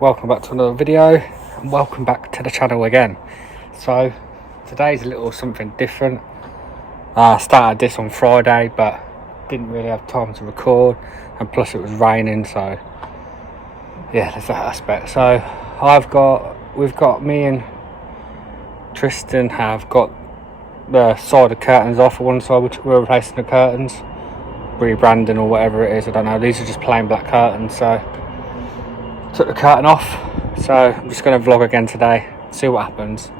welcome back to another video and welcome back to the channel again. So today's a little something different. I started this on Friday but didn't really have time to record, and plus it was raining, so yeah, there's that aspect. So we've got me and Tristan have got the side of curtains off. On one side which we're replacing the curtains, rebranding or whatever it is, I don't know. These are just plain black curtains, so took the curtain off. So I'm just going to vlog again today, see what happens.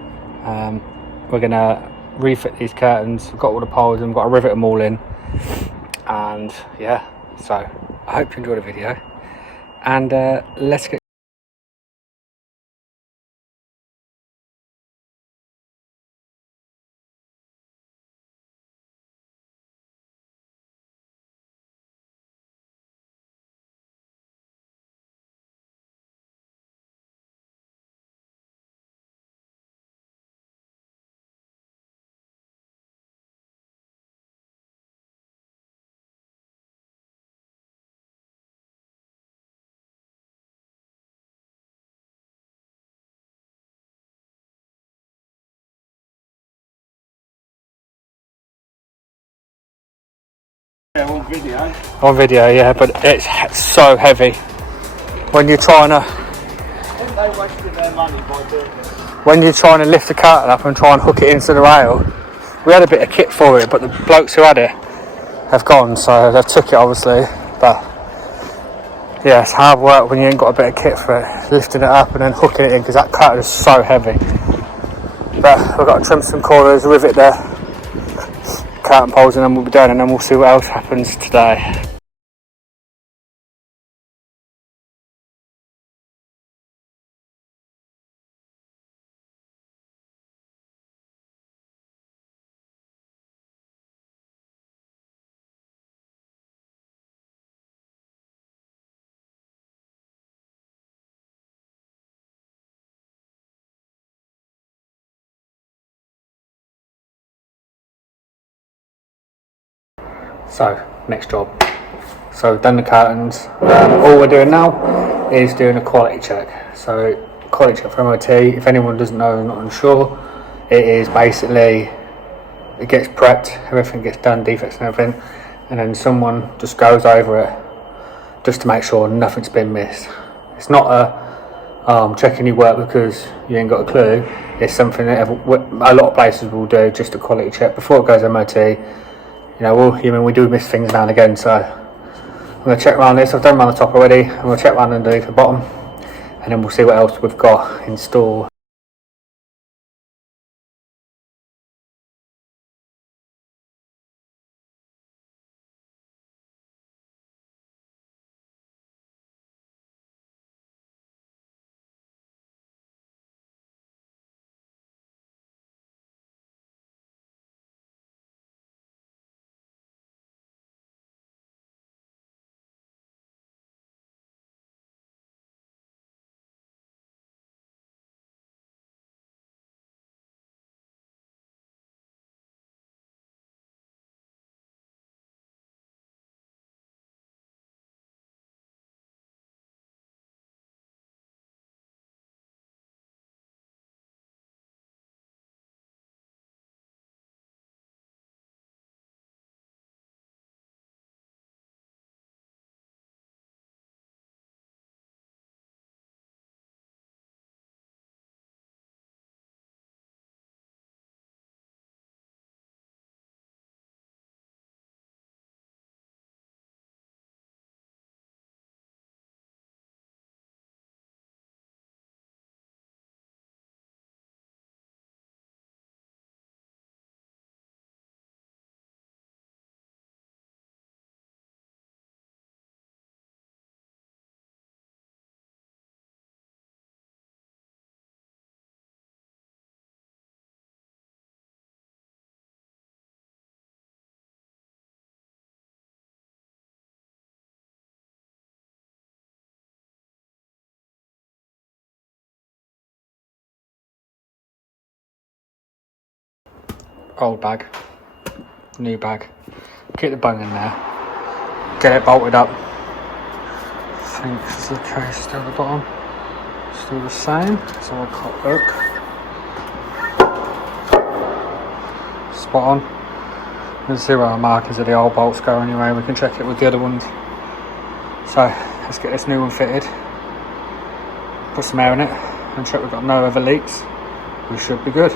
We're going to refit these curtains. We've got all the poles and we've got to rivet them all in, and yeah, so I hope you enjoy the video, and let's get on video, yeah, but it's so heavy when you're trying to lift the curtain up and try and hook it into the rail. We had a bit of kit for it, but the blokes who had it have gone, so they took it obviously. But yeah, it's hard work when you ain't got a bit of kit for it, lifting it up and then hooking it in, because that curtain is so heavy. But we've got to trim some corners, rivet the curtain poles, and then we'll be done, and then we'll see what else happens today. So next job. So we've done the curtains. All we're doing now is doing a quality check. So quality check for MOT, if anyone doesn't know, not unsure, it is basically, it gets prepped, everything gets done, defects and everything, and then someone just goes over it just to make sure nothing's been missed. It's not a checking your work because you ain't got a clue. It's something that a lot of places will do, just a quality check before it goes MOT. You know, we do miss things now and again, so I'm going to check around this. I've done around the top already. I'm going to check around underneath the bottom, and then we'll see what else we've got in store. Old bag, new bag, get the bung in there, get it bolted up. I think this is the case down the bottom. Still the same, so I'll cut hook. Spot on. You can see where our markers of the old bolts go anyway, we can check it with the other ones. So let's get this new one fitted, put some air in it and check we've got no other leaks. We should be good.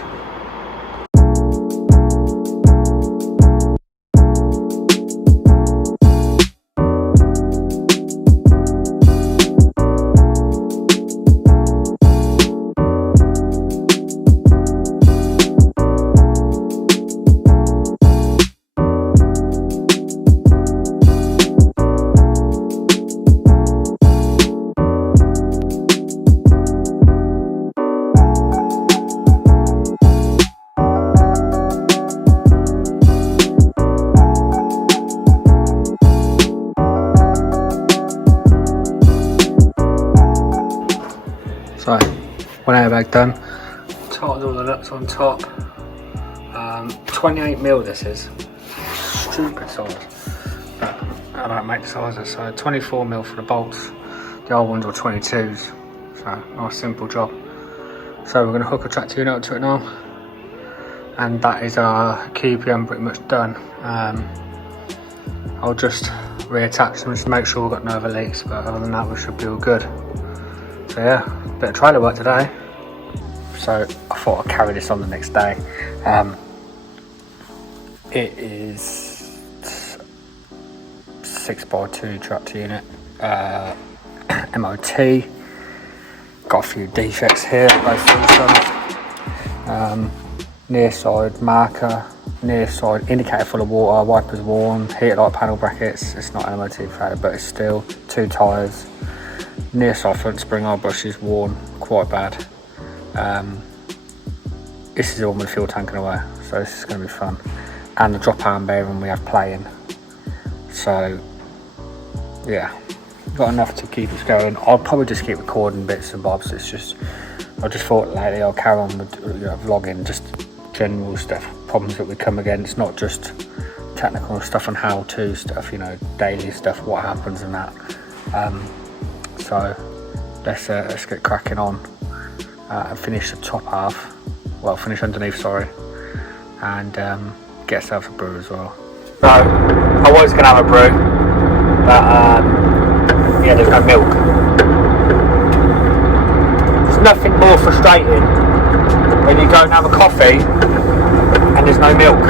So, one airbag done, tightened all the nuts on top. 28mm this is, stupid size, but I don't make sizes, so 24mm for the bolts, the old ones were 22s, so nice simple job. So we're going to hook a tractor unit to it now, and that is our QPM pretty much done. I'll just reattach them just to make sure we've got no other leaks, but other than that we should be all good. So yeah, bit of trailer work today. So I thought I'd carry this on the next day. It is 6x2 tractor unit, MOT. Got a few defects here, both some. Near side marker, near side indicator full of water, wipers worn, heated light panel brackets. It's not an MOT failure, but it's still 2 tyres. Near side front spring eye brush is worn quite bad. This is all my fuel tanking away, so this is going to be fun. And the drop arm bearing we have playing. So yeah, got enough to keep us going. I'll probably just keep recording bits and bobs. It's just, I just thought lately I'll carry on with vlogging, just general stuff, problems that we come against, not just technical stuff and how-to stuff, you know, daily stuff, what happens and that. So let's get cracking on and finish the top half, well finish underneath, sorry, and get ourselves a brew as well. So I was going to have a brew, but yeah, there's no milk. There's nothing more frustrating when you go and have a coffee and there's no milk.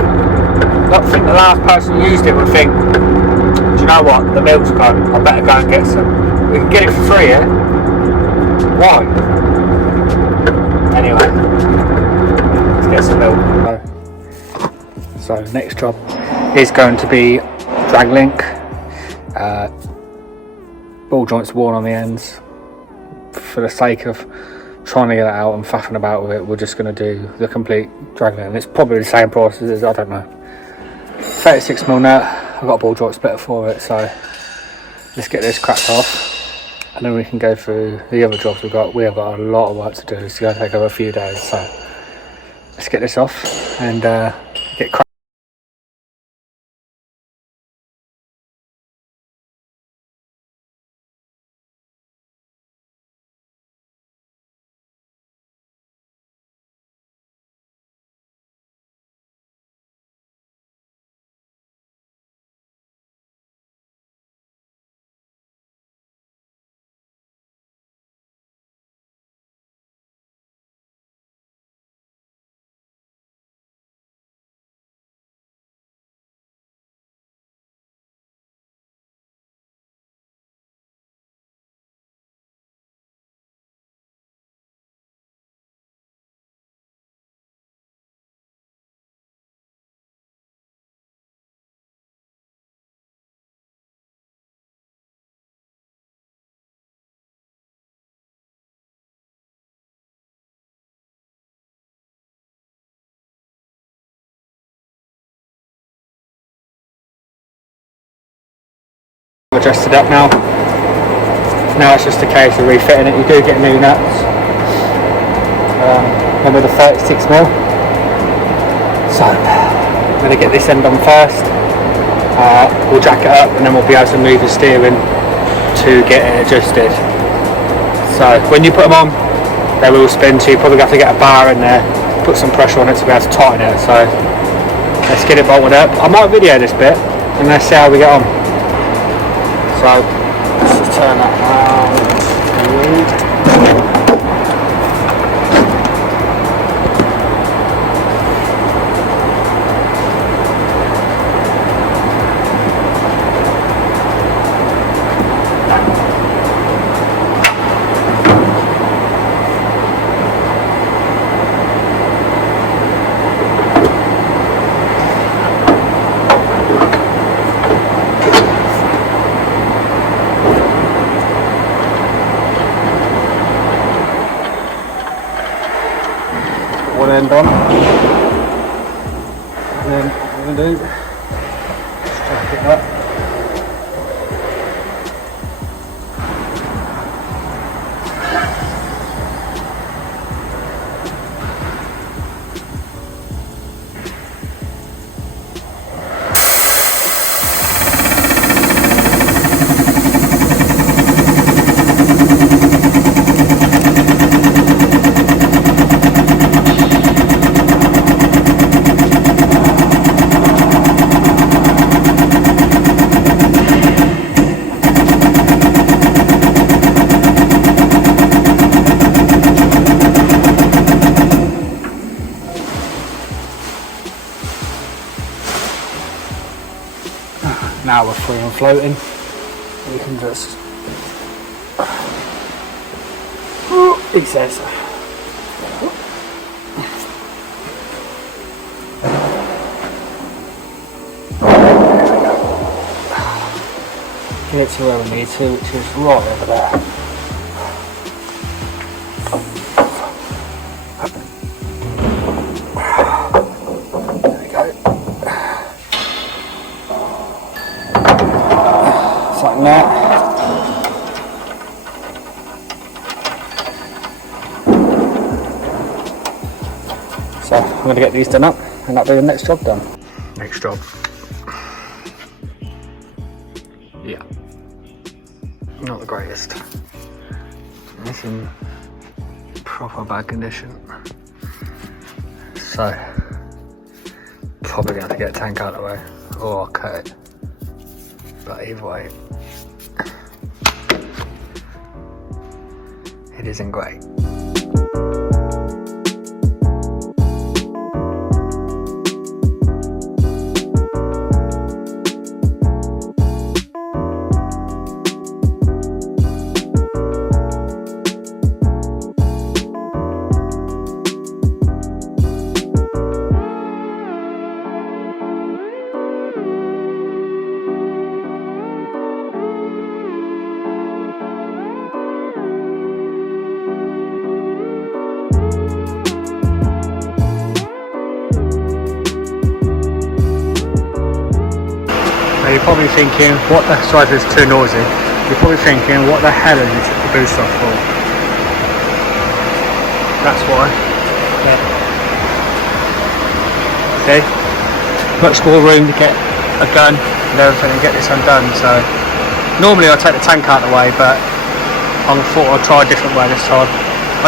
I think the last person who used it would think, do you know what, the milk's gone, I better go and get some. We can get it for free, yeah? Why? Anyway, let's get some milk. So next job is going to be drag link. Ball joints worn on the ends. For the sake of trying to get it out and faffing about with it, we're just going to do the complete drag link. And it's probably the same price as, I don't know. 36mm nut. I've got a ball joint splitter for it, so let's get this cracked off. And then we can go through the other jobs we've got. We have got a lot of work to do. It's going to take over a few days. So let's get this off and get cracking. Adjusted up now. Now it's just a case of refitting it. You do get new nuts. And with a 36mm. So I'm going to get this end on first. We'll jack it up and then we'll be able to move the steering to get it adjusted. So when you put them on, they will spin, so you probably have to get a bar in there, put some pressure on it to be able to tighten it. So let's get it bolted up. I might video this bit and let's see how we get on. So let's just turn that around. One end on, and then what I'm going to do, strap it up. Now we're free and floating. We can just, he says, get it to where we need to, which is right over there. Like that. So I'm going to get these done up and that'll be the next job done. Next job. Yeah. Not the greatest. It's in proper bad condition. So probably going to have to get a tank out of the way or I'll cut it. But either way, it isn't great. You're probably thinking, what the, sorry if it's too noisy, you're probably thinking, what the hell have you took the boost off for? That's why. Yeah. See? Much more room to get a gun and everything and get this undone. So normally I'll take the tank out of the way, but I thought I'll try a different way this time.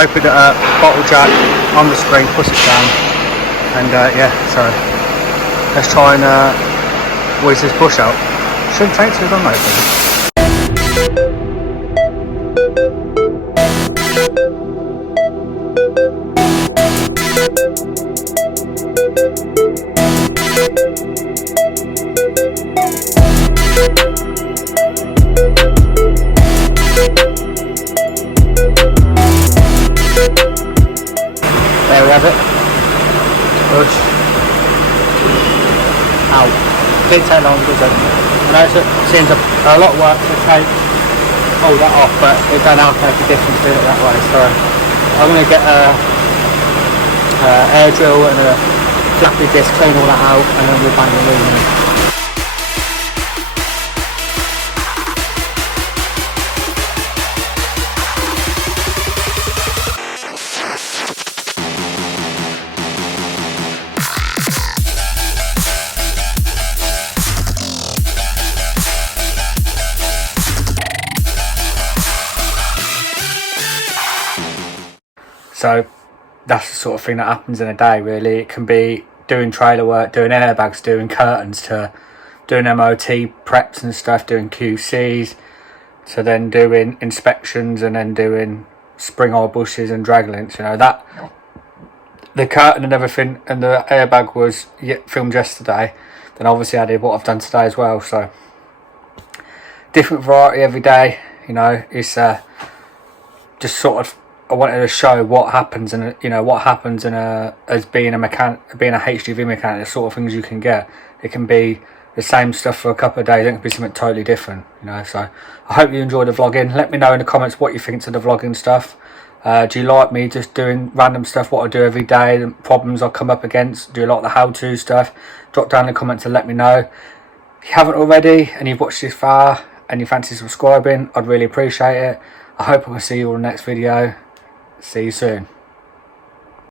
Open it up, bottle jack on the spring, push it down, and yeah, so let's try and whiz this bush out. Shouldn't take too long, I think. There we have it. Push. Out. Didn't take long, does it? I know it seems a lot of work to take all that off, but it don't make a difference doing it that way. So I'm going to get a air drill and a flappy disc, clean all that out, and then we'll bang the loom in. So that's the sort of thing that happens in a day, really. It can be doing trailer work, doing airbags, doing curtains, to doing MOT preps and stuff, doing QCs, to then doing inspections and then doing spring oil bushes and drag links. You know, that the curtain and everything and the airbag was filmed yesterday, then obviously I did what I've done today as well. So different variety every day, you know. It's just sort of, I wanted to show what happens, and you know, what happens in as being a mechanic, being a HGV mechanic, the sort of things you can get. It can be the same stuff for a couple of days, it can be something totally different, you know. So I hope you enjoy the vlogging. Let me know in the comments what you think of the vlogging stuff. Do you like me just doing random stuff, what I do every day, the problems I come up against? Do you like the how-to stuff? Drop down in the comments and let me know. If you haven't already and you've watched this far and you fancy subscribing, I'd really appreciate it. I hope I will see you all in the next video. See you soon.